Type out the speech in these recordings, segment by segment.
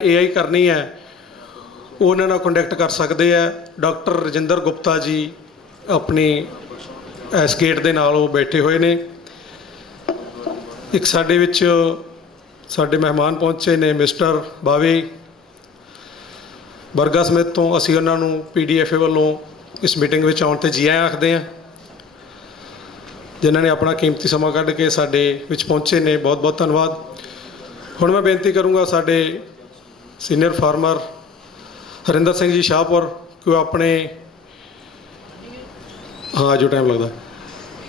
AI करनी है वो उन्होंने कॉन्टैक्ट कर सकते हैं। डॉक्टर रजिंदर गुप्ता जी अपनी इस गेट के नाल बैठे हुए ने। एक साडे विच साडे मेहमान पहुँचे ने मिस्टर बावे बरगा समਿਤ तो असी उन्होंने PDFA वालों इस मीटिंग में आने ते जी आया आखते हैं, जिन्होंने अपना कीमती समा कढ़ के साडे विच पहुँचे ने। बहुत बहुत धन्यवाद। हुण मैं बेनती करूँगा साडे सीनियर फार्मर हरिंदर सिंह जी शाहपुर कि वो अपने हाँ जो टाइम लगता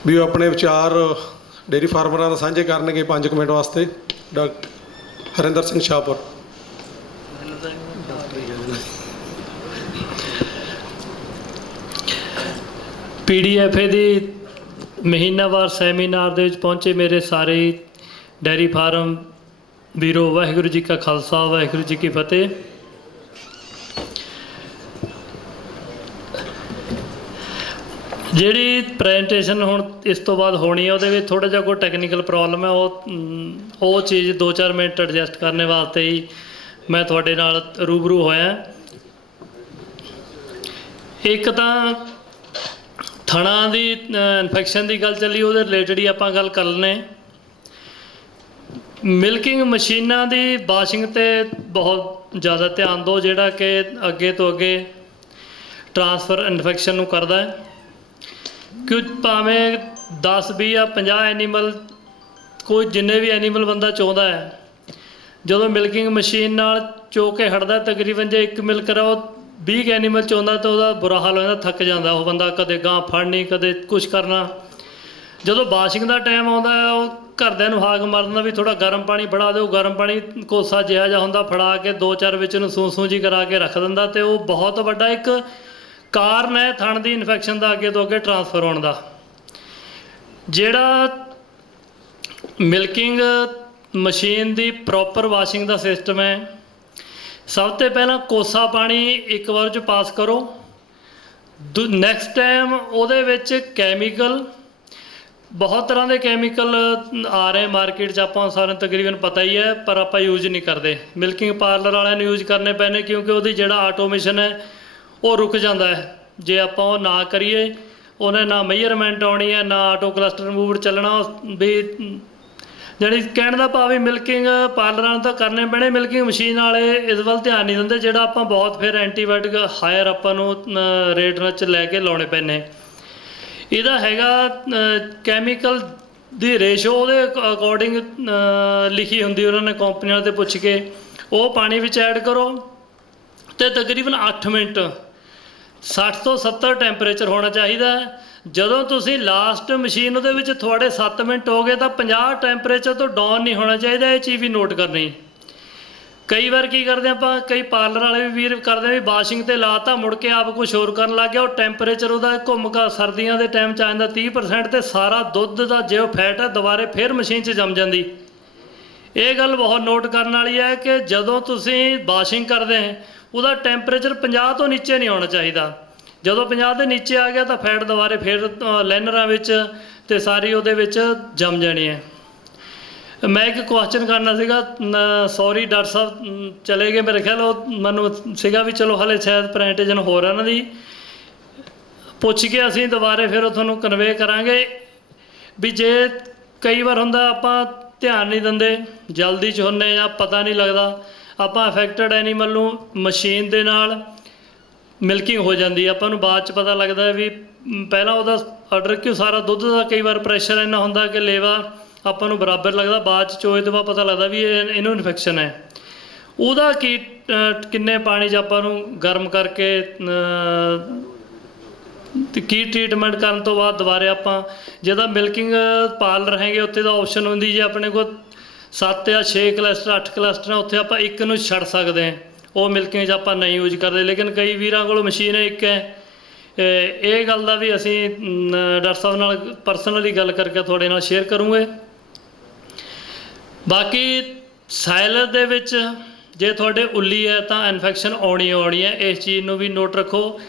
भी वो अपने विचार डेयरी फार्मर का साझे करनगे 5 मिनट वास्ते। डॉक्टर हरिंदर सिंह शाहपुर। PDFA ਦੀ ਮਹੀਨਾਵਾਰ ਸੈਮੀਨਾਰ ਦੇ ਵਿੱਚ ਪਹੁੰਚੇ ਮੇਰੇ ਸਾਰੇ ਡੈਰੀ ਫਾਰਮ ਵੀਰੋ, ਵਾਹਿਗੁਰੂ ਜੀ ਕਾ ਖਾਲਸਾ ਵਾਹਿਗੁਰੂ ਜੀ ਕੀ ਫਤਿਹ। ਜਿਹੜੀ ਪ੍ਰੈਜੈਂਟੇਸ਼ਨ ਹੁਣ ਇਸ ਤੋਂ ਬਾਅਦ ਹੋਣੀ ਹੈ ਉਹਦੇ ਵਿੱਚ ਥੋੜ੍ਹਾ ਜਿਹਾ ਕੋਈ ਟੈਕਨੀਕਲ ਪ੍ਰੋਬਲਮ ਹੈ, ਉਹ ਚੀਜ਼ 2-4 ਮਿੰਟ ਐਡਜਸਟ ਕਰਨ ਵਾਸਤੇ ਹੀ ਮੈਂ ਤੁਹਾਡੇ ਨਾਲ ਰੂਬਰੂ ਹੋਇਆ। ਇੱਕ ਤਾਂ ਥਣਾ ਦੀ ਇਨਫੈਕਸ਼ਨ ਦੀ ਗੱਲ ਚੱਲੀ, ਉਹਦੇ ਰਿਲੇਟਡ ਹੀ ਆਪਾਂ ਗੱਲ ਕਰ ਲੈਂਦੇ। ਮਿਲਕਿੰਗ ਮਸ਼ੀਨਾਂ ਦੀ ਵਾਸ਼ਿੰਗ 'ਤੇ ਬਹੁਤ ਜ਼ਿਆਦਾ ਧਿਆਨ ਦਿਓ, ਜਿਹੜਾ ਕਿ ਅੱਗੇ ਤੋਂ ਅੱਗੇ ਟਰਾਂਸਫਰ ਇਨਫੈਕਸ਼ਨ ਨੂੰ ਕਰਦਾ ਹੈ। ਕਿਉਂ ਭਾਵੇਂ 10, 20 ਜਾਂ 50 ਐਨੀਮਲ, ਕੋਈ ਜਿੰਨੇ ਵੀ ਐਨੀਮਲ ਬੰਦਾ ਚਾਹੁੰਦਾ ਹੈ, ਜਦੋਂ ਮਿਲਕਿੰਗ ਮਸ਼ੀਨ ਨਾਲ ਚੋ ਕੇ ਹਟਦਾ, ਤਕਰੀਬਨ ਜੇ ਇੱਕ ਮਿਲਕ ਕਰਾ ਉਹ 20 ਐਨੀਮਲ ਚਾਹੁੰਦਾ ਤਾਂ ਉਹਦਾ ਬੁਰਾ ਹਾਲ ਹੋ ਜਾਂਦਾ, ਥੱਕ ਜਾਂਦਾ ਉਹ ਬੰਦਾ, ਕਦੇ ਗਾਂ ਫੜਨੀ ਕਦੇ ਕੁਛ ਕਰਨਾ। ਜਦੋਂ ਵਾਸ਼ਿੰਗ ਦਾ ਟਾਈਮ ਆਉਂਦਾ ਉਹ ਘਰਦਿਆਂ ਨੂੰ ਹਾਕ ਮਾਰਦਾ ਵੀ ਥੋੜ੍ਹਾ ਗਰਮ ਪਾਣੀ ਫੜਾ ਦਿਓ। ਗਰਮ ਪਾਣੀ ਕੋਸਾ ਜਿਹਾ ਜਿਹਾ ਹੁੰਦਾ, ਫੜਾ ਕੇ 2-4 ਵਿੱਚ ਨੂੰ ਸੂੰ ਜੀ ਕਰਾ ਕੇ ਰੱਖ ਦਿੰਦਾ, ਅਤੇ ਉਹ ਬਹੁਤ ਵੱਡਾ ਇੱਕ ਕਾਰਨ ਹੈ ਥਣ ਦੀ ਇਨਫੈਕਸ਼ਨ ਦਾ ਅੱਗੇ ਤੋਂ ਅੱਗੇ ਟਰਾਂਸਫਰ ਹੋਣ ਦਾ। ਜਿਹੜਾ ਮਿਲਕਿੰਗ ਮਸ਼ੀਨ ਦੀ ਪ੍ਰੋਪਰ ਵਾਸ਼ਿੰਗ ਦਾ ਸਿਸਟਮ ਹੈ, ਸਭ ਤੋਂ ਪਹਿਲਾਂ ਕੋਸਾ ਪਾਣੀ ਇੱਕ ਵਾਰ 'ਚ ਪਾਸ ਕਰੋ। ਨੈਕਸਟ ਟਾਈਮ ਉਹਦੇ ਵਿੱਚ ਕੈਮੀਕਲ, ਬਹੁਤ ਤਰ੍ਹਾਂ ਦੇ ਕੈਮੀਕਲ ਆ ਰਹੇ ਮਾਰਕੀਟ 'ਚ, ਆਪਾਂ ਸਾਰਿਆਂ ਨੂੰ ਤਕਰੀਬਨ ਪਤਾ ਹੀ ਹੈ, ਪਰ ਆਪਾਂ ਯੂਜ਼ ਨਹੀਂ ਕਰਦੇ। ਮਿਲਕਿੰਗ ਪਾਰਲਰ ਵਾਲਿਆਂ ਨੂੰ ਯੂਜ਼ ਕਰਨੇ ਪੈਣੇ, ਕਿਉਂਕਿ ਉਹਦੀ ਜਿਹੜਾ ਆਟੋਮੇਸ਼ਨ ਹੈ ਉਹ ਰੁਕ ਜਾਂਦਾ ਹੈ। ਜੇ ਆਪਾਂ ਉਹ ਨਾ ਕਰੀਏ, ਉਹਨੇ ਨਾ ਮੇਜਰਮੈਂਟ ਆਉਣੀ ਹੈ, ਨਾ ਆਟੋ ਕਲਸਟਰ ਰਿਮੂਵਰ ਚੱਲਣਾ। ਵੀ ਜਾਣੀ ਕਹਿਣ ਦਾ ਭਾਵ ਵੀ ਮਿਲਕਿੰਗ ਪਾਰਲਰਾਂ ਨੂੰ ਤਾਂ ਕਰਨੇ ਪੈਣੇ, ਮਿਲਕਿੰਗ ਮਸ਼ੀਨ ਵਾਲੇ ਇਸ ਵੱਲ ਧਿਆਨ ਨਹੀਂ ਦਿੰਦੇ, ਜਿਹੜਾ ਆਪਾਂ ਬਹੁਤ ਫਿਰ ਐਂਟੀਬਾਇਓਟਿਕ ਹਾਇਰ ਆਪਾਂ ਨੂੰ ਰੇਟ 'ਚ ਲੈ ਕੇ ਲਾਉਣੇ ਪੈਣੇ। ਇਹਦਾ ਹੈਗਾ ਕੈਮੀਕਲ ਦੀ ਰੇਸ਼ੋ ਉਹਦੇ ਅਕੋਰਡਿੰਗ ਲਿਖੀ ਹੁੰਦੀ, ਉਹਨਾਂ ਨੇ ਕੰਪਨੀਆਂ 'ਤੇ ਪੁੱਛ ਕੇ ਉਹ ਪਾਣੀ ਵਿੱਚ ਐਡ ਕਰੋ, ਅਤੇ ਤਕਰੀਬਨ 8 ਮਿੰਟ 60 ਤੋਂ 70 ਟੈਂਪਰੇਚਰ ਹੋਣਾ ਚਾਹੀਦਾ। ਜਦੋਂ ਤੁਸੀਂ ਲਾਸਟ ਮਸ਼ੀਨ ਉਹਦੇ ਵਿੱਚ ਤੁਹਾਡੇ 7 ਮਿੰਟ ਹੋ ਗਏ ਤਾਂ 50 ਟੈਂਪਰੇਚਰ ਤੋਂ ਡਾਊਨ ਨਹੀਂ ਹੋਣਾ ਚਾਹੀਦਾ। ਇਹ ਚੀਜ਼ ਵੀ ਨੋਟ ਕਰਨੀ। ਕਈ ਵਾਰ ਕੀ ਕਰਦੇ ਆਪਾਂ, ਕਈ ਪਾਰਲਰ ਵਾਲੇ ਵੀ ਵੀਰ ਕਰਦੇ ਵੀ ਵਾਸ਼ਿੰਗ 'ਤੇ ਲਾਤਾ, ਮੁੜ ਕੇ ਆਪ ਕੁਛ ਹੋਰ ਕਰਨ ਲੱਗ ਗਿਆ, ਉਹ ਟੈਂਪਰੇਚਰ ਉਹਦਾ ਘੁੰਮ ਕੇ ਸਰਦੀਆਂ ਦੇ ਟਾਈਮ 'ਚ ਆ ਜਾਂਦਾ 30%, ਅਤੇ ਸਾਰਾ ਦੁੱਧ ਦਾ ਜੋ ਫੈਟ ਹੈ ਦੁਬਾਰੇ ਫਿਰ ਮਸ਼ੀਨ 'ਚ ਜੰਮ ਜਾਂਦੀ। ਇਹ ਗੱਲ ਬਹੁਤ ਨੋਟ ਕਰਨ ਵਾਲੀ ਹੈ ਕਿ ਜਦੋਂ ਤੁਸੀਂ ਵਾਸ਼ਿੰਗ ਕਰਦੇ ਉਹਦਾ ਟੈਂਪਰੇਚਰ 50 ਤੋਂ ਨੀਚੇ ਨਹੀਂ ਆਉਣਾ ਚਾਹੀਦਾ। ਜਦੋਂ 50 ਦੇ ਨੀਚੇ ਆ ਗਿਆ ਤਾਂ ਫੈਟ ਦੁਬਾਰੇ ਫਿਰ ਲਾਈਨਰਾਂ ਵਿੱਚ ਅਤੇ ਸਾਰੀ ਉਹਦੇ ਵਿੱਚ ਜੰਮ ਜਾਣੀ ਹੈ। ਮੈਂ ਇੱਕ ਕੁਐਸਚਨ ਕਰਨਾ ਸੀਗਾ, ਸੌਰੀ ਡਾਕਟਰ ਸਾਹਿਬ ਚਲੇ ਗਏ ਮੇਰੇ ਖਿਆਲ, ਉਹ ਮੈਨੂੰ ਸੀਗਾ ਵੀ ਚਲੋ ਹਾਲੇ ਸ਼ਾਇਦ ਪ੍ਰੈਜੈਂਟੇਸ਼ਨ ਹੋਰ ਇਹਨਾਂ ਦੀ ਪੁੱਛ ਕੇ ਅਸੀਂ ਦੁਬਾਰੇ ਫਿਰ ਉਹ ਤੁਹਾਨੂੰ ਕਨਵੇ ਕਰਾਂਗੇ। ਵੀ ਜੇ ਕਈ ਵਾਰ ਹੁੰਦਾ ਆਪਾਂ ਧਿਆਨ ਨਹੀਂ ਦਿੰਦੇ, ਜਲਦੀ 'ਚ ਹੁੰਦੇ ਜਾਂ ਪਤਾ ਨਹੀਂ ਲੱਗਦਾ, ਆਪਾਂ ਅਫੈਕਟਡ ਐਨੀਮਲ ਨੂੰ ਮਸ਼ੀਨ ਦੇ ਨਾਲ ਮਿਲਕਿੰਗ ਹੋ ਜਾਂਦੀ, ਆਪਾਂ ਨੂੰ ਬਾਅਦ 'ਚ ਪਤਾ ਲੱਗਦਾ ਵੀ ਪਹਿਲਾਂ ਉਹਦਾ ਆਰਡਰ, ਕਿਉਂ ਸਾਰਾ ਦੁੱਧ ਦਾ ਕਈ ਵਾਰ ਪ੍ਰੈਸ਼ਰ ਇੰਨਾ ਹੁੰਦਾ ਕਿ ਲੇਵਾ ਆਪਾਂ ਨੂੰ ਬਰਾਬਰ ਲੱਗਦਾ, ਬਾਅਦ 'ਚ ਚੋਏ ਤੋਂ ਬਾਅਦ ਪਤਾ ਲੱਗਦਾ ਵੀ ਇਹਨੂੰ ਇਨਫੈਕਸ਼ਨ ਹੈ। ਉਹਦਾ ਕਿੰਨੇ ਪਾਣੀ 'ਚ ਆਪਾਂ ਨੂੰ ਗਰਮ ਕਰਕੇ ਕੀ ਟਰੀਟਮੈਂਟ ਕਰਨ ਤੋਂ ਬਾਅਦ ਦੁਬਾਰੇ ਆਪਾਂ, ਜਿਹਦਾ ਮਿਲਕਿੰਗ ਪਾਰਲਰ ਹੈਗੇ ਉੱਥੇ ਦਾ ਆਪਸ਼ਨ ਹੁੰਦੀ, ਜੇ ਆਪਣੇ ਕੋਲ 7 ਜਾਂ 6 ਕਲਸਟਰ 8 ਕਲਸਟਰ ਉੱਥੇ ਆਪਾਂ ਇੱਕ ਨੂੰ ਛੱਡ ਸਕਦੇ ਹਾਂ, ਉਹ ਮਿਲਕਿੰਗ 'ਚ ਆਪਾਂ ਨਹੀਂ ਯੂਜ਼ ਕਰਦੇ। ਲੇਕਿਨ ਕਈ ਵੀਰਾਂ ਕੋਲ ਮਸ਼ੀਨ ਇੱਕ ਹੈ। ਇਹ ਗੱਲ ਦਾ ਵੀ ਅਸੀਂ ਡਾਕਟਰ ਸਾਹਿਬ ਨਾਲ ਪਰਸਨਲੀ ਗੱਲ ਕਰਕੇ ਤੁਹਾਡੇ ਨਾਲ ਸ਼ੇਅਰ ਕਰੂੰਗੇ। ਬਾਕੀ ਸਾਇਲਰ ਦੇ ਵਿੱਚ ਜੇ ਤੁਹਾਡੇ ਉੱਲੀ ਹੈ ਤਾਂ ਇਨਫੈਕਸ਼ਨ ਆਉਣੀ ਹੈ, ਇਸ ਚੀਜ਼ ਨੂੰ ਵੀ ਨੋਟ ਰੱਖੋ।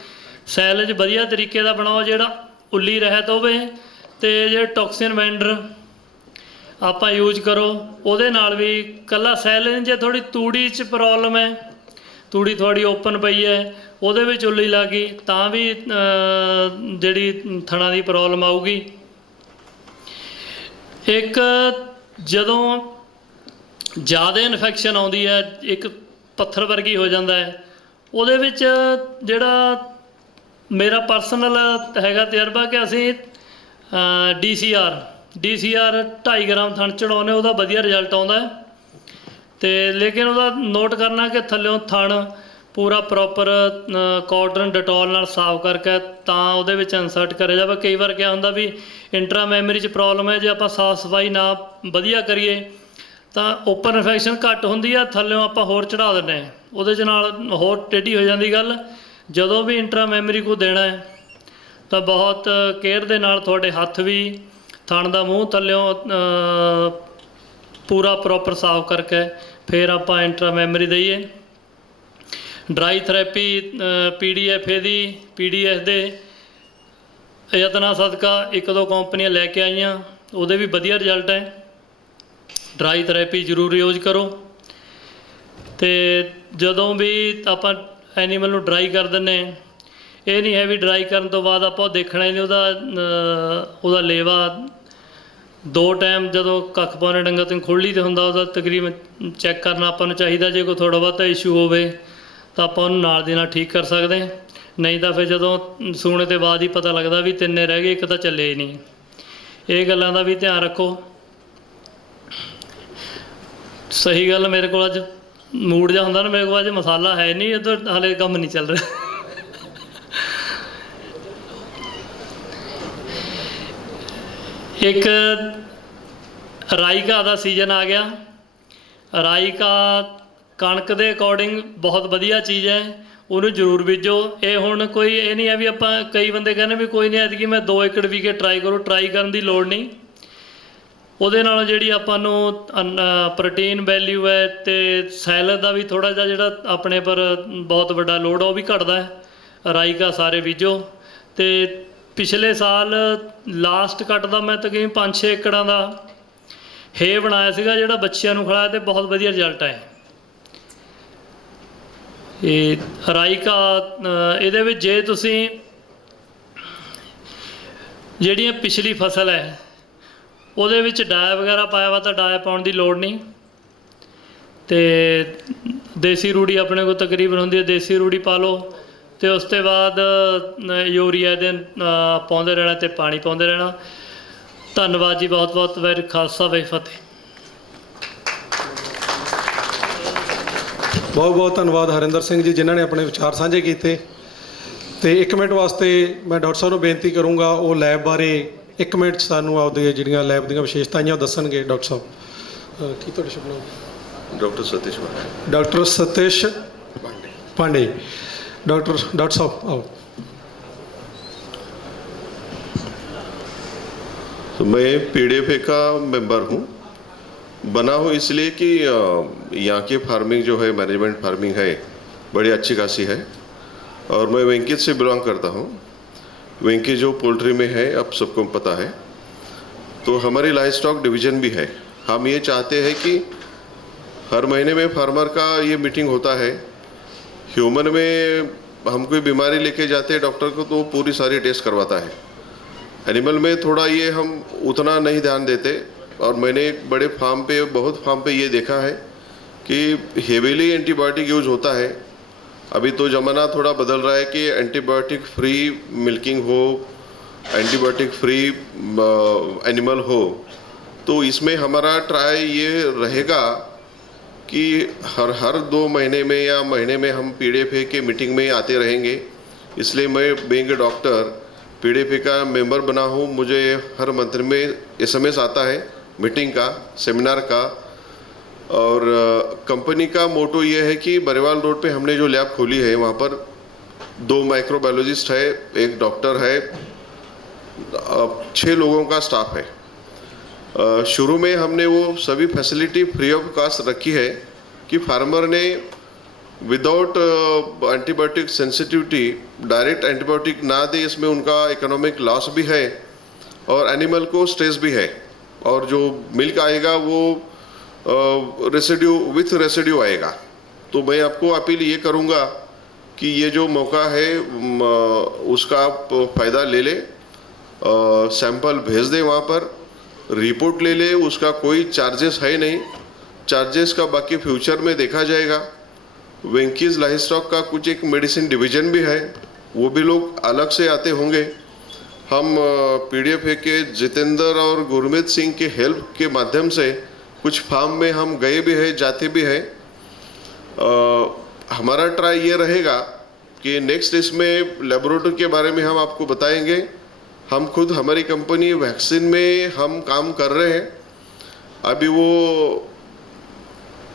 ਸਾਇਲਜ ਵਧੀਆ ਤਰੀਕੇ ਦਾ ਬਣਾਓ ਜਿਹੜਾ ਉੱਲੀ ਰਹਿਤ ਹੋਵੇ, ਅਤੇ ਜਿਹੜੇ ਟੌਕਸਿਨ ਵੈਂਡਰ ਆਪਾਂ ਯੂਜ ਕਰੋ। ਉਹਦੇ ਨਾਲ ਵੀ ਕੱਲਾ ਸੈਲਨ, ਜੇ ਥੋੜੀ ਤੂੜੀ 'ਚ ਪ੍ਰੋਬਲਮ ਹੈ, ਤੂੜੀ ਥੋੜੀ ਓਪਨ ਪਈ ਹੈ, ਉਹਦੇ ਵਿੱਚ ਉੱਲੀ ਲੱਗ ਗਈ, ਤਾਂ ਵੀ ਜਿਹੜੀ ਥਣਾ ਦੀ ਪ੍ਰੋਬਲਮ ਆਊਗੀ। ਇੱਕ ਜਦੋਂ ਜ਼ਿਆਦਾ ਇਨਫੈਕਸ਼ਨ ਆਉਂਦੀ ਹੈ, ਇੱਕ ਪੱਥਰ ਵਰਗੀ ਹੋ ਜਾਂਦਾ ਹੈ, ਉਹਦੇ ਵਿੱਚ ਜਿਹੜਾ ਮੇਰਾ ਪਰਸਨਲ ਹੈਗਾ ਤਜਰਬਾ ਕਿ ਅਸੀਂ DCR 2.5 ਗ੍ਰਾਮ ਥਣ ਚੜਾਉਂਦੇ, ਉਹਦਾ ਵਧੀਆ ਰਿਜ਼ਲਟ ਆਉਂਦਾ ਹੈ। ਅਤੇ ਲੇਕਿਨ ਉਹਦਾ ਨੋਟ ਕਰਨਾ ਕਿ ਥੱਲਿਓਂ ਥਣ ਪੂਰਾ ਪ੍ਰੋਪਰ ਕਾਟਨ ਡਟੋਲ ਨਾਲ ਸਾਫ਼ ਕਰਕੇ ਤਾਂ ਉਹਦੇ ਵਿੱਚ ਇਨਸਰਟ ਕਰਿਆ ਜਾਵੇ। ਕਈ ਵਾਰ ਕਿਆ ਹੁੰਦਾ ਵੀ ਇੰਟਰਾ ਮੈਮਰੀ 'ਚ ਪ੍ਰੋਬਲਮ ਹੈ, ਜੇ ਆਪਾਂ ਸਾਫ਼ ਸਫਾਈ ਨਾ ਵਧੀਆ ਕਰੀਏ ਤਾਂ ਓਪਨ ਇਨਫੈਕਸ਼ਨ ਘੱਟ ਹੁੰਦੀ ਆ, ਥੱਲਿਓਂ ਆਪਾਂ ਹੋਰ ਚੜ੍ਹਾ ਦਿੰਦੇ ਹਾਂ, ਉਹਦੇ 'ਚ ਨਾਲ ਹੋਰ ਟੇਢੀ ਹੋ ਜਾਂਦੀ ਗੱਲ। ਜਦੋਂ ਵੀ ਇੰਟਰਾ ਮੈਮਰੀ ਕੋ ਦੇਣਾ ਹੈ ਤਾਂ ਬਹੁਤ ਕੇਅਰ ਦੇ ਨਾਲ ਤੁਹਾਡੇ ਹੱਥ ਵੀ ਥਣ ਦਾ ਮੂੰਹ ਥੱਲਿਓਂ ਪੂਰਾ ਪ੍ਰੋਪਰ ਸਾਫ਼ ਕਰਕੇ ਫਿਰ ਆਪਾਂ ਇੰਟਰਾ ਮੈਮਰੀ ਦਈਏ। ਡਰਾਈ ਥੈਰੇਪੀ PDF ਦੀ PDS ਦੇ ਯਤਨਾਂ ਸਦਕਾ 1-2 ਕੰਪਨੀਆਂ ਲੈ ਕੇ ਆਈਆਂ, ਉਹਦੇ ਵੀ ਵਧੀਆ ਰਿਜ਼ਲਟ ਹੈ। ਡਰਾਈ ਥੈਰੇਪੀ ਜ਼ਰੂਰ ਯੂਜ਼ ਕਰੋ। ਅਤੇ ਜਦੋਂ ਵੀ ਆਪਾਂ ਐਨੀਮਲ ਨੂੰ ਡਰਾਈ ਕਰ ਦਿੰਦੇ, ਇਹ ਨਹੀਂ ਹੈ ਵੀ ਡਰਾਈ ਕਰਨ ਤੋਂ ਬਾਅਦ ਆਪਾਂ ਉਹ ਦੇਖਣਾ ਹੀ ਨਹੀਂ, ਉਹਦਾ ਲੇਵਾ 2 ਟਾਈਮ ਜਦੋਂ ਕੱਖ ਪਾਉਣੇ ਡੰਗਰ ਤੋਂ ਖੁਰਲੀ 'ਤੇ ਹੁੰਦਾ, ਉਹਦਾ ਤਕਰੀਬਨ ਚੈੱਕ ਕਰਨਾ ਆਪਾਂ ਨੂੰ ਚਾਹੀਦਾ। ਜੇ ਕੋਈ ਥੋੜ੍ਹਾ ਬਹੁਤਾ ਇਸ਼ੂ ਹੋਵੇ ਤਾਂ ਆਪਾਂ ਉਹਨੂੰ ਨਾਲ ਦੀ ਨਾਲ ਠੀਕ ਕਰ ਸਕਦੇ, ਨਹੀਂ ਤਾਂ ਫਿਰ ਜਦੋਂ ਸੂਣੇ ਤੋਂ ਬਾਅਦ ਹੀ ਪਤਾ ਲੱਗਦਾ ਵੀ 3 ਰਹਿ ਗਏ, ਇੱਕ ਤਾਂ ਚੱਲੇ ਹੀ ਨਹੀਂ। ਇਹ ਗੱਲਾਂ ਦਾ ਵੀ ਧਿਆਨ ਰੱਖੋ। ਸਹੀ ਗੱਲ, ਮੇਰੇ ਕੋਲ ਅੱਜ ਮੂਡ ਜਿਹਾ ਹੁੰਦਾ ਨਾ, ਮੇਰੇ ਕੋਲ ਅੱਜ ਮਸਾਲਾ ਹੈ ਨਹੀਂ, ਇੱਧਰ ਹਾਲੇ ਕੰਮ ਨਹੀਂ ਚੱਲ ਰਿਹਾ। ਇੱਕ ਰਾਈ ਘਾਹ ਦਾ ਸੀਜ਼ਨ ਆ ਗਿਆ। ਰਾਈ ਘਾਹ ਕਣਕ ਦੇ ਅਕੋਰਡਿੰਗ ਬਹੁਤ ਵਧੀਆ ਚੀਜ਼ ਹੈ, ਉਹਨੂੰ ਜ਼ਰੂਰ ਬੀਜੋ। ਇਹ ਹੁਣ ਕੋਈ ਇਹ ਨਹੀਂ ਹੈ ਵੀ ਆਪਾਂ, ਕਈ ਬੰਦੇ ਕਹਿੰਦੇ ਵੀ ਕੋਈ ਨਹੀਂ ਐਤਕੀ ਮੈਂ 2 ਏਕੜ ਵੀ ਕੇ ਟਰਾਈ ਕਰੋ, ਟਰਾਈ ਕਰਨ ਦੀ ਲੋੜ ਨਹੀਂ। ਉਹਦੇ ਨਾਲ ਜਿਹੜੀ ਆਪਾਂ ਨੂੰ ਪ੍ਰੋਟੀਨ ਵੈਲਿਊ ਹੈ ਅਤੇ ਸੈਲ ਦਾ ਵੀ ਥੋੜ੍ਹਾ ਜਿਹਾ ਜਿਹੜਾ ਆਪਣੇ ਪਰ ਬਹੁਤ ਵੱਡਾ ਲੋਡ ਆ ਉਹ ਵੀ ਘਟਦਾ ਹੈ। ਰਾਈ ਘਾਹ ਸਾਰੇ ਬੀਜੋ। ਅਤੇ ਪਿਛਲੇ ਸਾਲ ਲਾਸਟ ਕੱਟ ਦਾ ਮੈਂ ਤਕਰੀਬਨ 5-6 ਏਕੜਾਂ ਦਾ ਹੇ ਬਣਾਇਆ ਸੀਗਾ, ਜਿਹੜਾ ਬੱਚਿਆਂ ਨੂੰ ਖਿਲਾਇਆ, ਅਤੇ ਬਹੁਤ ਵਧੀਆ ਰਿਜ਼ਲਟ ਆਏ। ਇਹ ਰਾਈ ਘਾਹ ਇਹਦੇ ਵਿੱਚ ਜੇ ਤੁਸੀਂ ਜਿਹੜੀਆਂ ਪਿਛਲੀ ਫਸਲ ਹੈ ਉਹਦੇ ਵਿੱਚ ਡਾਇਆ ਵਗੈਰਾ ਪਾਇਆ ਵਾ ਤਾਂ ਡਾਇਆ ਪਾਉਣ ਦੀ ਲੋੜ ਨਹੀਂ। ਅਤੇ ਦੇਸੀ ਰੂੜੀ ਆਪਣੇ ਕੋਲ ਤਕਰੀਬਨ ਹੁੰਦੀ ਹੈ, ਦੇਸੀ ਰੂੜੀ ਪਾ ਲਓ ਅਤੇ ਉਸ ਤੋਂ ਬਾਅਦ ਯੂਰੀਆ ਦੇ ਪਾਉਂਦੇ ਰਹਿਣਾ ਅਤੇ ਪਾਣੀ ਪਾਉਂਦੇ ਰਹਿਣਾ। ਧੰਨਵਾਦ ਜੀ, ਬਹੁਤ ਬਹੁਤ। ਵਾਹਿਗੁਰੂ ਖਾਲਸਾ ਵਾਹਿਗੁਰੂ ਫਤਿਹ। ਬਹੁਤ ਬਹੁਤ ਧੰਨਵਾਦ ਹਰਿੰਦਰ ਸਿੰਘ ਜੀ, ਜਿਨ੍ਹਾਂ ਨੇ ਆਪਣੇ ਵਿਚਾਰ ਸਾਂਝੇ ਕੀਤੇ। ਅਤੇ 1 ਮਿੰਟ ਵਾਸਤੇ ਮੈਂ ਡਾਕਟਰ ਸਾਹਿਬ ਨੂੰ ਬੇਨਤੀ ਕਰੂੰਗਾ, ਉਹ ਲੈਬ ਬਾਰੇ 1 ਮਿੰਟ 'ਚ ਸਾਨੂੰ ਆਪਦੀਆਂ ਜਿਹੜੀਆਂ ਲੈਬ ਦੀਆਂ ਵਿਸ਼ੇਸ਼ਤਾਵਾਂ ਉਹ ਦੱਸਣਗੇ। ਡਾਕਟਰ ਸਾਹਿਬ, ਕੀ ਤੁਹਾਡਾ ਸ਼ੁਭ ਨਾਮ? Doctor Satish Pande. Doctor Satish Pande. Doctor ਸਾਹਿਬ आओ। तो मैं PDFA का मेंबर हूँ, बना हूँ इसलिए कि यहाँ की फार्मिंग जो है, मैनेजमेंट फार्मिंग है, बड़ी अच्छी खासी है। और मैं वेंकित से बिलोंग करता हूँ। वेंकी जो पोल्ट्री में है, अब सबको पता है। तो हमारी लाइव स्टॉक डिवीज़न भी है। हम ये चाहते हैं कि हर महीने में फार्मर का ये मीटिंग होता है। ह्यूमन में हम कोई बीमारी लेके जाते हैं डॉक्टर को, तो वो पूरी सारी टेस्ट करवाता है। एनिमल में थोड़ा ये हम उतना नहीं ध्यान देते। और मैंने एक बड़े फार्म पे, बहुत फार्म पे ये देखा है कि हेवीली एंटीबायोटिक यूज होता है। अभी तो ज़माना थोड़ा बदल रहा है कि एंटीबायोटिक फ्री मिल्किंग हो, एंटीबायोटिक फ्री एनिमल हो। तो इसमें हमारा ट्राई ये रहेगा कि हर 2 महीने में या महीने में हम PDFA के मीटिंग में आते रहेंगे। इसलिए मैं बीइंग डॉक्टर PDFA का मेंबर बना हूँ। मुझे हर मंथ में SMS आता है मीटिंग का, सेमिनार का। और कंपनी का मोटो ये है कि बरेवाल रोड पे हमने जो लैब खोली है, वहाँ पर 2 माइक्रोबायोलॉजिस्ट है, 1 डॉक्टर है, 6 लोगों का स्टाफ है। शुरू में हमने वो सभी फैसिलिटी फ्री ऑफ कास्ट रखी है कि फार्मर ने without antibiotic sensitivity direct antibiotic ना दे। इसमें उनका इकोनॉमिक लॉस भी है और एनिमल को स्ट्रेस भी है। और जो मिल्क आएगा वो रेसिड्यू विथ रेसिड्यू आएगा। तो मैं आपको अपील ये करूँगा कि ये जो मौका है उसका आप फ़ायदा ले लें, सैंपल भेज दें वहाँ पर, रिपोर्ट ले ले, उसका कोई चार्जेस है नहीं, चार्जेस का बाकी फ्यूचर में देखा जाएगा। वेंकीज लाइवस्टॉक का कुछ एक मेडिसिन डिवीजन भी है, वो भी लोग अलग से आते होंगे। हम पीडीएफए के जितेंद्र और गुरमीत सिंह के हेल्प के माध्यम से कुछ फार्म में हम गए भी हैं, जाते भी हैं। हमारा ट्राई ये रहेगा कि नेक्स्ट इसमें लेबोरेटरी के बारे में हम आपको बताएंगे। हम खुद हमारी कंपनी वैक्सीन में हम काम कर रहे हैं, अभी वो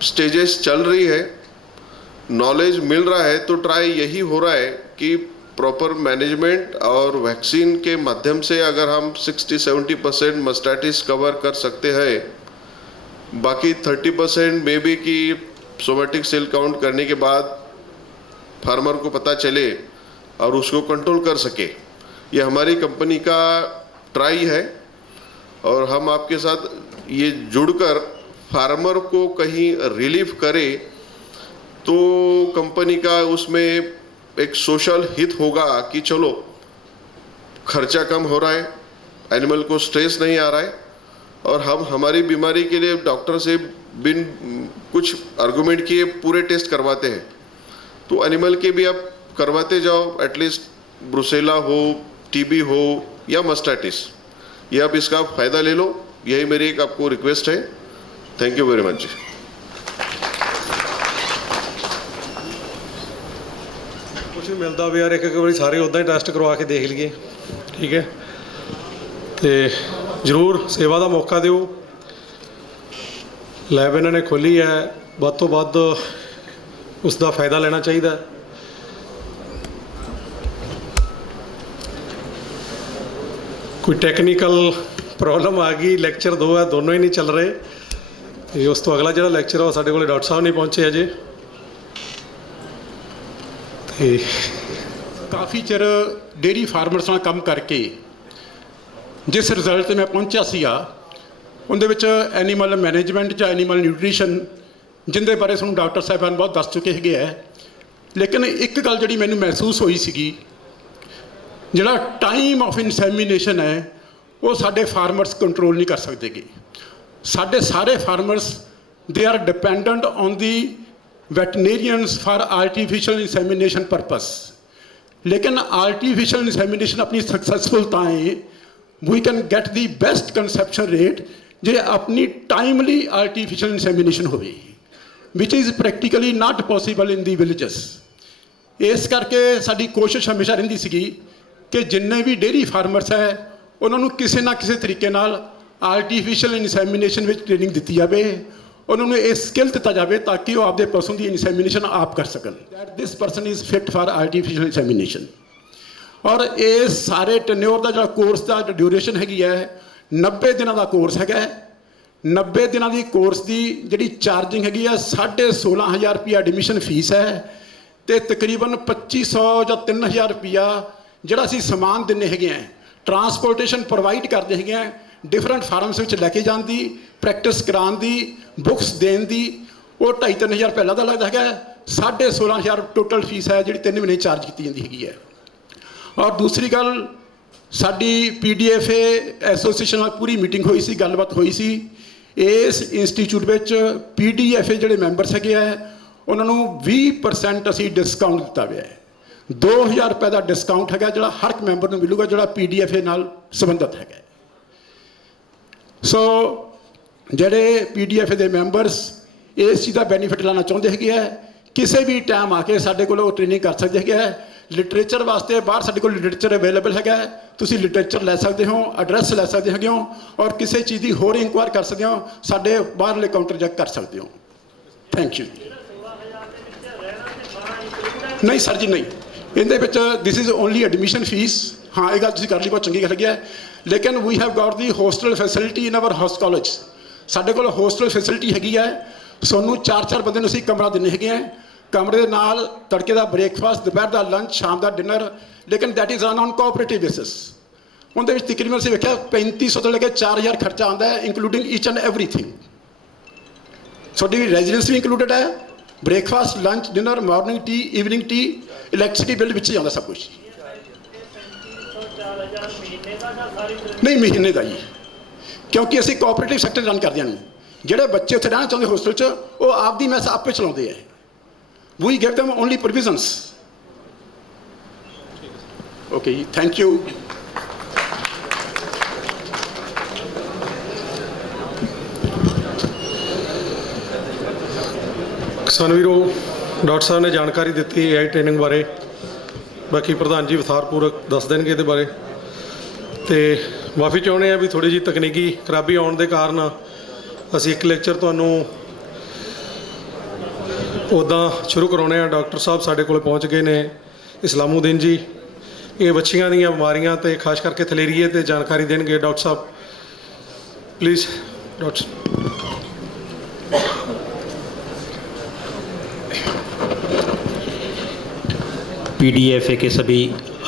स्टेजेस चल रही है, नॉलेज मिल रहा है। तो ट्राई यही हो रहा है कि प्रॉपर मैनेजमेंट और वैक्सीन के माध्यम से अगर हम 60-70% मास्टाइटिस कवर कर सकते हैं, बाकी 30% में भी कि सोमैटिक सेल काउंट करने के बाद फार्मर को पता चले और उसको कंट्रोल कर सके, ये हमारी कंपनी का ट्राई है। और हम आपके साथ ये जुड़कर फार्मर को कहीं रिलीफ करे तो कंपनी का उसमें एक सोशल हित होगा कि चलो खर्चा कम हो रहा है, एनिमल को स्ट्रेस नहीं आ रहा है, और हम हमारी बीमारी के लिए डॉक्टर से बिन कुछ आर्गुमेंट किए पूरे टेस्ट करवाते हैं। तो एनिमल के भी आप करवाते जाओ, एटलीस्ट ब्रुसेला हो, टीबी हो या मास्टाइटिस, ये आप इसका फ़ायदा ले लो, यही मेरी एक आपको रिक्वेस्ट है। थैंक यू वेरी मच जी। कुछ नहीं मिलता भी यार, एक बारी सारे उदा ही टेस्ट करवा के देख लीए, ठीक है। तो जरूर सेवा का मौका दिओ, लैब इन्होंने खोली है, ਵੱਧ ਤੋਂ ਵੱਧ उसका फ़ायदा लेना चाहिए। कोई टैक्नीकल प्रॉब्लम आ गई, लैक्चर 2 है, दोनों ही नहीं चल रहे। तो उस तो अगला जो लैक्चर है वो साढ़े को डॉक्टर साहब नहीं पहुँचे अजे। काफ़ी चिर डेयरी फार्मर्स ਨਾਲ ਕੰਮ करके जिस रिजल्ट मैं पहुंचा सीगा उनदे विच एनीमल मैनेजमेंट ਜਾਂ एनीमल न्यूट्रीशन जिंदे बारे ਸਾਨੂੰ डॉक्टर साहबान बहुत दस चुके है। लेकिन एक गल जी मैनू महसूस हुई सी, जिहड़ा टाइम ऑफ इंसैमिनेशन है वो साडे फार्मर्स कंट्रोल नहीं कर सकते गे। साडे सारे farmers they are dependent on the veterinarians for artificial insemination purpose. लेकिन आर्टिफिशियल इंसैमिनेशन अपनी सक्सैसफुल ताएँ we can get the best conception rate जे अपनी टाइमली आर्टिफिशियल इंसैमिनेशन हो, which is practically not possible in the villages. इस करके साडी कोशिश हमेशा रहिंदी सीगी कि जिन्ने भी डेयरी फार्मर्स है उन्होंने किसी ना किसी तरीके नाल आर्टिफिशियल इंसैमिनेशन में ट्रेनिंग दी जाए, उन्होंने ये स्किल दिता जाए ताकि वो आपके पशु की इंसैमिनेशन आप कर सकन, that this person is fit for artificial insemination. और ये सारे टन्योर का जो कोर्स का ड्यूरेशन हैगी है 90 दिनों का कोर्स है। 90 दिनों की कोर्स की जी चार्जिंग हैगी है 16,500 रुपया एडमिशन फीस है, तो तकरीबन 2500 या 3000 रुपया जोड़ा असी समान देने हैं, ट्रांसपोर्टेशन प्रोवाइड करते हैं, डिफरेंट फार्म्स में लैके जाने की, प्रैक्टिस कराने की, बुक्स देने की, वो 2,500-3,000 रुपया अलग लगता है। 16,500 टोटल फीस है जी 3 महीने चार्ज की जाती है। और दूसरी गल साडी पीडीएफए एसोसीएशन नाल पूरी मीटिंग हुई सी, गलबात हुई सी। इस इंस्टीट्यूट विच पीडीएफए जिहड़े मैंबर्स हैगे आ उन्होंने 20% असी डिस्काउंट दिता गया है। 2,000 रुपये का डिस्काउंट है जोड़ा हर एक मैंबर को मिलूगा जोड़ा पीडीएफए नाल संबंधित है। सो जोड़े पीडीएफए के मैंबर्स इस चीज़ का बैनीफिट लाना चाहते हैं, किसी भी टाइम आके साढ़े को ट्रेनिंग कर सकते हैं। लिटरेचर वास्ते बाहर साढ़े को लिटरेचर अवेलेबल है, तुसी लिटरेचर लै सकते हो, एड्रैस लै सकते हो, और किसी चीज़ की होर इंक्वायर कर सकते हो, साढ़े बाहरले काउंटर जा कर सकते हो। Thank you. नहीं सर जी नहीं, इहदे which this is only admission fees. हाँ ये गल तुसीं कर ली, बहुत चंगी लगी है। लेकिन we have got the hostel facility in our house college. साढ़े कोल होस्टल फैसिलिटी हैगी है, सोनू 4-4 बंदे नूं असीं कमरा दिंदे हैगे हैं, कमरे दे नाल तड़के का ब्रेकफास्ट, दोपहर का लंच, शाम का डिनर। लेकिन that is run on cooperative basis. ਉਹਦੇ ਵਿੱਚ ਤਕਰੀਬਨ ਅਸੀਂ ਵੇਖਿਆ 3500 ਤੋਂ ਲੈ ਕੇ 4000 ਖਰਚਾ ਆਉਂਦਾ ਹੈ ਇੰਕਲੂਡਿੰਗ ਈਚ ਐਂਡ ਐਵਰੀਥਿੰਗ। ਤੁਹਾਡੀ ਰੈਜ਼ੀਡੈਂਸ ਵੀ ਇੰਕਲੂਡਡ ਹੈ, breakfast, lunch, dinner, morning T, evening T, electricity bill ਵਿੱਚ ਹੀ ਆਉਂਦਾ ਸਭ ਕੁਝ। ਨਹੀਂ ਮਹੀਨੇ ਦਾ ਜੀ, ਕਿਉਂਕਿ ਅਸੀਂ ਕੋਆਪਰੇਟਿਵ ਸੈਕਟਰ ਰਨ ਕਰਦੇ ਹਾਂ। ਜਿਹੜੇ ਬੱਚੇ ਉੱਥੇ ਰਹਿਣਾ ਚਾਹੁੰਦੇ ਹੋਸਟਲ 'ਚ ਉਹ ਆਪਦੀ ਮੈਸ ਆਪੇ ਚਲਾਉਂਦੇ ਹੈ। We give them only provisions। Okay ਜੀ, ਥੈਂਕ ਯੂ। ਕਿਸਾਨ ਵੀਰੋ, ਡਾਕਟਰ ਸਾਹਿਬ ਨੇ ਜਾਣਕਾਰੀ ਦਿੱਤੀ AI ਟ੍ਰੇਨਿੰਗ ਬਾਰੇ। ਬਾਕੀ ਪ੍ਰਧਾਨ ਜੀ ਵਿਸਥਾਰਪੂਰਵਕ ਦੱਸ ਦੇਣਗੇ ਇਹਦੇ ਬਾਰੇ। ਤੇ ਮਾਫੀ ਚਾਹੁੰਦੇ ਹਾਂ ਵੀ ਥੋੜ੍ਹੀ ਜਿਹੀ ਤਕਨੀਕੀ ਖਰਾਬੀ ਆਉਣ ਦੇ ਕਾਰਨ ਅਸੀਂ ਇੱਕ ਲੈਕਚਰ ਤੁਹਾਨੂੰ ਉੱਦਾਂ ਸ਼ੁਰੂ ਕਰਾਉਣੇ ਆ। ਡਾਕਟਰ ਸਾਹਿਬ ਸਾਡੇ ਕੋਲ ਪਹੁੰਚ ਗਏ ਨੇ, ਇਸਲਾਮੂਦੀਨ ਜੀ। ਇਹ ਵੱਛੀਆਂ ਦੀਆਂ ਬਿਮਾਰੀਆਂ ਤੇ ਖਾਸ ਕਰਕੇ ਥਲੇਰੀਏ ਤੇ ਜਾਣਕਾਰੀ ਦੇਣਗੇ। Doctor Sahib please. Doctor PDFA के सभी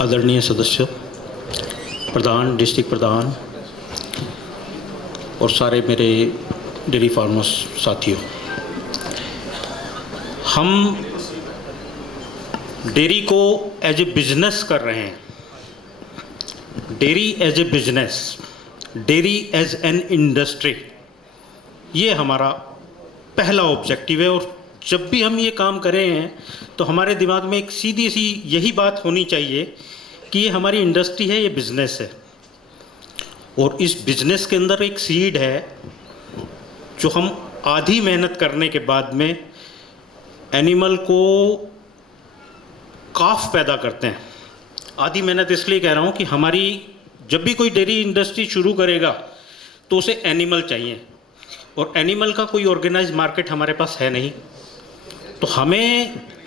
आदरणीय सदस्यों, प्रधान, डिस्ट्रिक्ट प्रधान और सारे मेरे डेयरी फार्मर्स साथियों, हम डेयरी को एज ए बिजनेस कर रहे हैं। Dairy as a business, dairy as an industry, ये हमारा पहला ऑब्जेक्टिव है। और जब भी हम ये काम कर रहे हैं तो हमारे दिमाग में एक सीधी सी यही बात होनी चाहिए कि ये हमारी इंडस्ट्री है, ये बिजनेस है। और इस बिजनेस के अंदर एक सीड है जो हम आधी मेहनत करने के बाद में एनिमल को काफ पैदा करते हैं। आधी मेहनत इसलिए कह रहा हूँ कि हमारी जब भी कोई डेयरी इंडस्ट्री शुरू करेगा तो उसे एनिमल चाहिए, और एनिमल का कोई ऑर्गेनाइज मार्केट हमारे पास है नहीं। तो हमें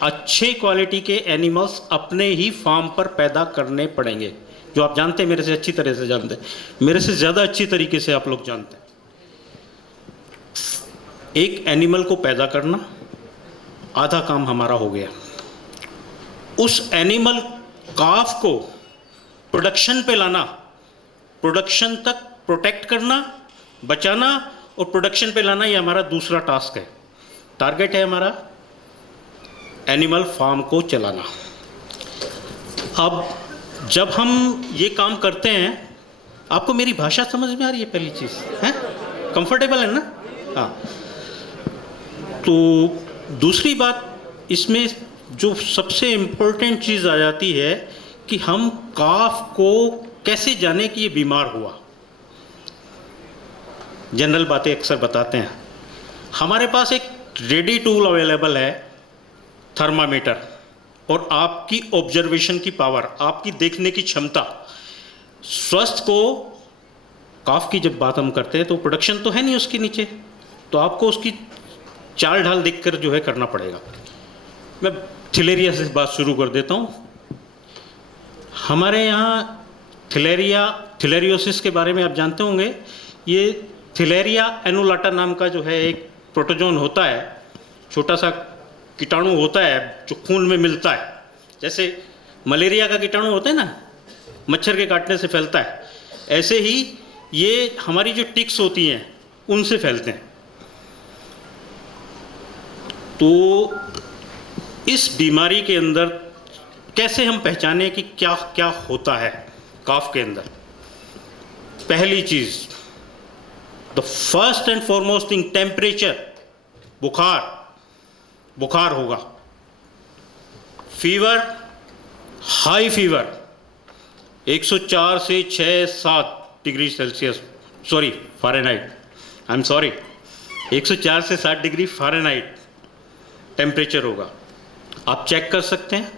अच्छे क्वालिटी के एनिमल्स अपने ही फार्म पर पैदा करने पड़ेंगे, जो आप जानते हैं, मेरे से अच्छी तरह से जानते हैं, मेरे से ज़्यादा अच्छी तरीके से आप लोग जानते हैं। एक एनिमल को पैदा करना आधा काम हमारा हो गया। उस एनिमल काफ को प्रोडक्शन पे लाना, प्रोडक्शन तक प्रोटेक्ट करना, बचाना और प्रोडक्शन पे लाना, ये हमारा दूसरा टास्क है। टारगेट है हमारा एनिमल फार्म को चलाना। अब जब हम ये काम करते हैं, आपको मेरी भाषा समझ में आ रही है? पहली चीज़ है, कंफर्टेबल है ना? हाँ। तो दूसरी बात, इसमें जो सबसे इम्पोर्टेंट चीज़ आ जाती है कि हम काफ को कैसे जाने कि ये बीमार हुआ। जनरल बातें अक्सर बताते हैं। हमारे पास एक रेडी टूल अवेलेबल है, थर्मामीटर, और आपकी ऑब्जर्वेशन की पावर, आपकी देखने की क्षमता। स्वस्थ को, काफ की जब बात हम करते हैं तो प्रोडक्शन तो है नहीं उसके नीचे, तो आपको उसकी चाल ढाल देखकर जो है करना पड़ेगा। मैं थिलेरिया से बात शुरू कर देता हूँ। हमारे यहाँ थिलेरियोसिस के बारे में आप जानते होंगे। ये थिलेरिया एनुलाटा नाम का जो है एक प्रोटोजोन होता है, छोटा सा कीटाणु होता है जो खून में मिलता है। जैसे मलेरिया का कीटाणु होता है ना, मच्छर के काटने से फैलता है, ऐसे ही ये हमारी जो टिक्स होती हैं उनसे फैलते हैं। तो इस बीमारी के अंदर कैसे हम पहचाने कि क्या क्या होता है काफ के अंदर? पहली चीज़, the first and foremost thing, temperature, बुखार होगा। फीवर, हाई फीवर 104 से 6-7 degree Celsius, sorry Fahrenheit, I am sorry, 104 से 7 डिग्री फ़ारेनहाइट टेम्परेचर होगा। आप चेक कर सकते हैं।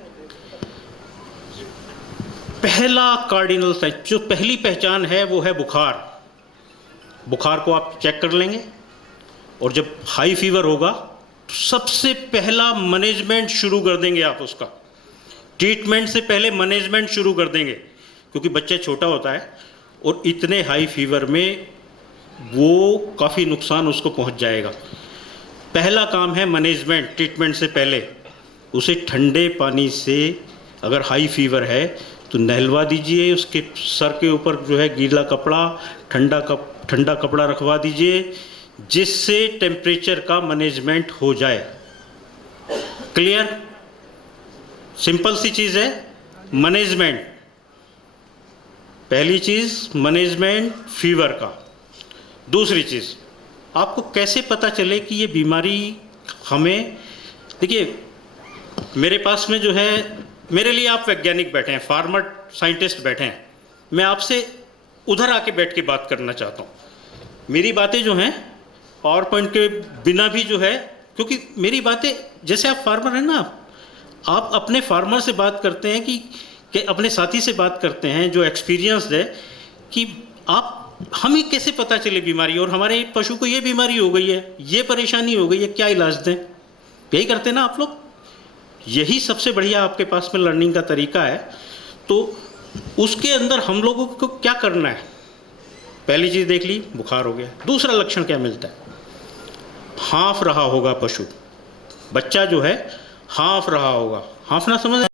पहला कार्डिनल साइन, जो पहली पहचान है वो है बुखार। बुखार को आप चेक कर लेंगे, और जब हाई फीवर होगा तो सबसे पहला मैनेजमेंट शुरू कर देंगे आप उसका। ट्रीटमेंट से पहले मैनेजमेंट शुरू कर देंगे, क्योंकि बच्चा छोटा होता है और इतने हाई फीवर में वो काफ़ी नुकसान उसको पहुंच जाएगा। पहला काम है मैनेजमेंट। ट्रीटमेंट से पहले उसे ठंडे पानी से, अगर हाई फीवर है तो नहलवा दीजिए, उसके सर के ऊपर जो है गीला कपड़ा, ठंडा कपड़ा रखवा दीजिए, जिससे टेम्परेचर का मैनेजमेंट हो जाए। क्लियर? सिंपल सी चीज़ है। मैनेजमेंट, पहली चीज़ मैनेजमेंट फीवर का। दूसरी चीज़, आपको कैसे पता चले कि ये बीमारी हमें, देखिए मेरे पास में जो है, मेरे लिए आप वैज्ञानिक बैठे हैं, फार्मर साइंटिस्ट बैठे हैं, मैं आपसे उधर आके बैठ के बात करना चाहता हूँ। मेरी बातें जो हैं पावर पॉइंट के बिना भी जो है, क्योंकि मेरी बातें, जैसे आप फार्मर हैं ना, आप अपने फार्मर से बात करते हैं कि अपने साथी से बात करते हैं जो एक्सपीरियंस्ड है, कि आप हमें कैसे पता चले बीमारी, और हमारे पशु को ये बीमारी हो गई है, ये परेशानी हो गई है, क्या इलाज दें। यही करते हैं ना आप लोग। यही सबसे बढ़िया आपके पास में लर्निंग का तरीका है। तो उसके अंदर हम लोगों को क्या करना है? पहली चीज़ देख ली, बुखार हो गया। दूसरा लक्षण क्या मिलता है? हाँफ रहा होगा पशु, बच्चा जो है हाँफ रहा होगा। हाँफना समझ